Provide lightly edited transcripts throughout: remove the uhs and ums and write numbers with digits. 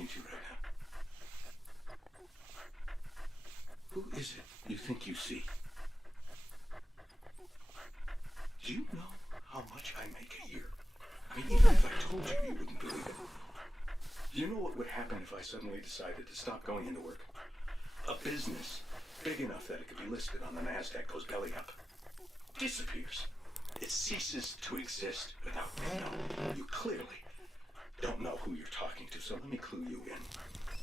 talking to right now. Who is it you think you see? Do you know how much I make a year? I mean, even if I told you, you wouldn't believe it. Do you know what would happen if I suddenly decided to stop going into work? A business big enough that it could be listed on the NASDAQ goes belly up. Disappears. It ceases to exist without me. No, you clearly don't know who you're talking to, so let me clue you in.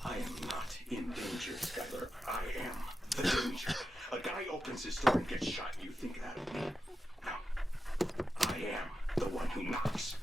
I am not in danger, Skylar. I am the danger. A guy opens his door and gets shot. You think that of me? No. I am the one who knocks.